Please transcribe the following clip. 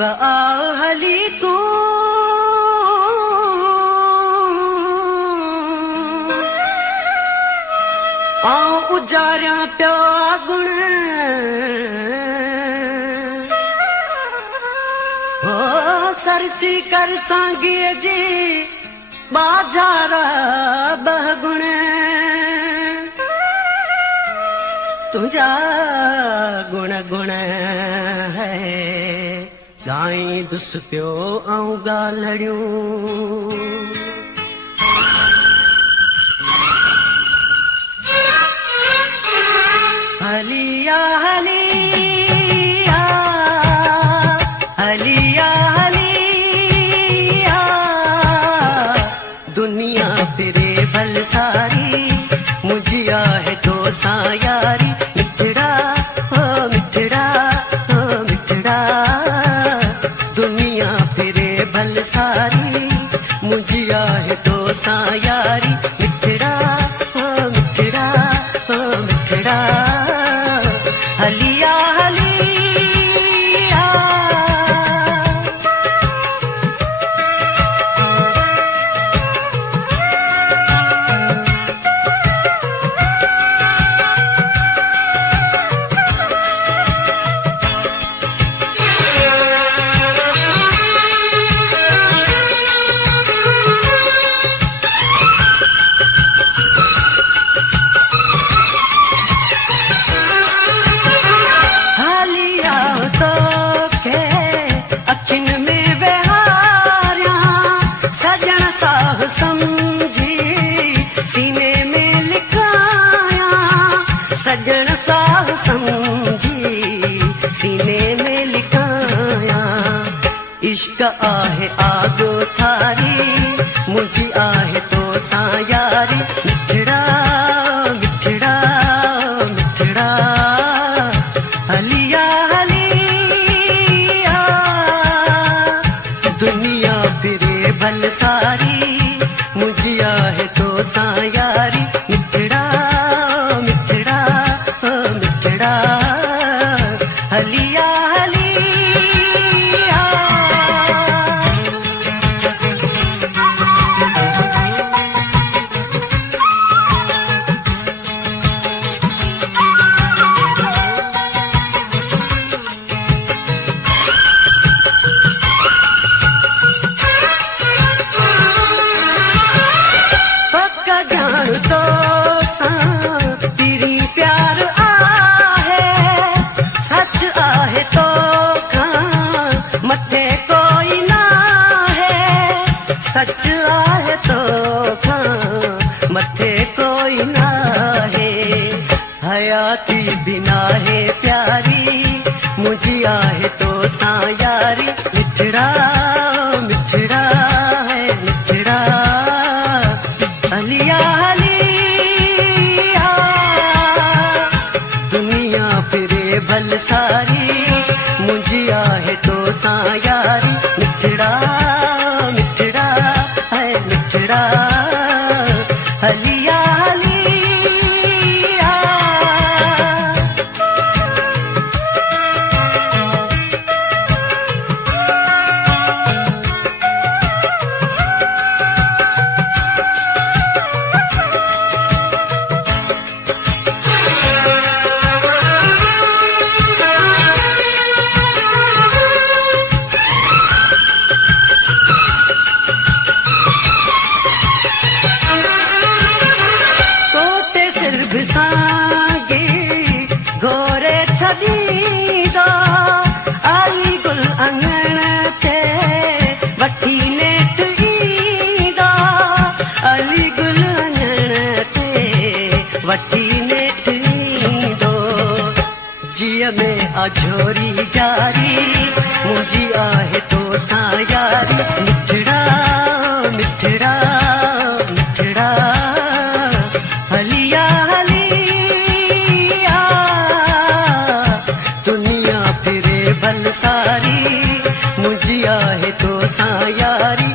बआहली तू आऊं उजारिया पिया गुण हो सरसी कर सांगीअ जी बाजारा बहुगुण तुझा गुण गुण है गाई दुस पियो आऊं गालड़ियूं हलिया हलिया हलिया हलिया दुनिया फिरे भल सारी मुझिया है तो सायारी मिठड़ा हो मिठड़ा हो मिठड़ा दुनिया फिरे भल सारी मुझिया है तो सायारी मिठड़ा हो मिठड़ा हो मिठड़ा हलिया हलिया समझी सीने में लिखाया सजन साह समझी सीने में लिखाया इश्क आहे आगो थारी मुझी आहे तो सायारी मिठड़ा मिठड़ा मिठड़ा हलिया हलिया दुनिया फिरे भल सारी मुझिया है तो सायारी मिठड़ा मिठड़ा मिठड़ा हलिया हलिया तो तेरी प्यार आहे सच आहे तो खां मथे कोई ना है सच आहे तो खां मथे कोई ना है हयाती बिना है प्यारी मुझी आहे तो सायारी मिठड़ा मिठड़ा है मिठड़ा हलिया हलिया दुनिया फिरे भल सारी मुझिया है तो सायारी मिठड़ा मिठड़ा है मिठड़ा हलिया हलिया गोरे छजीदा आई गुल अंगण ते वठी नेट ईदा अली गुल अंगण ते वठी नेट ईदो जिय में अझोरी जारी मुझी आहे तो सायारी मिठड़ा मिठड़ा मिठड़ा हलिया भल सारी मुझिया है तो सायारी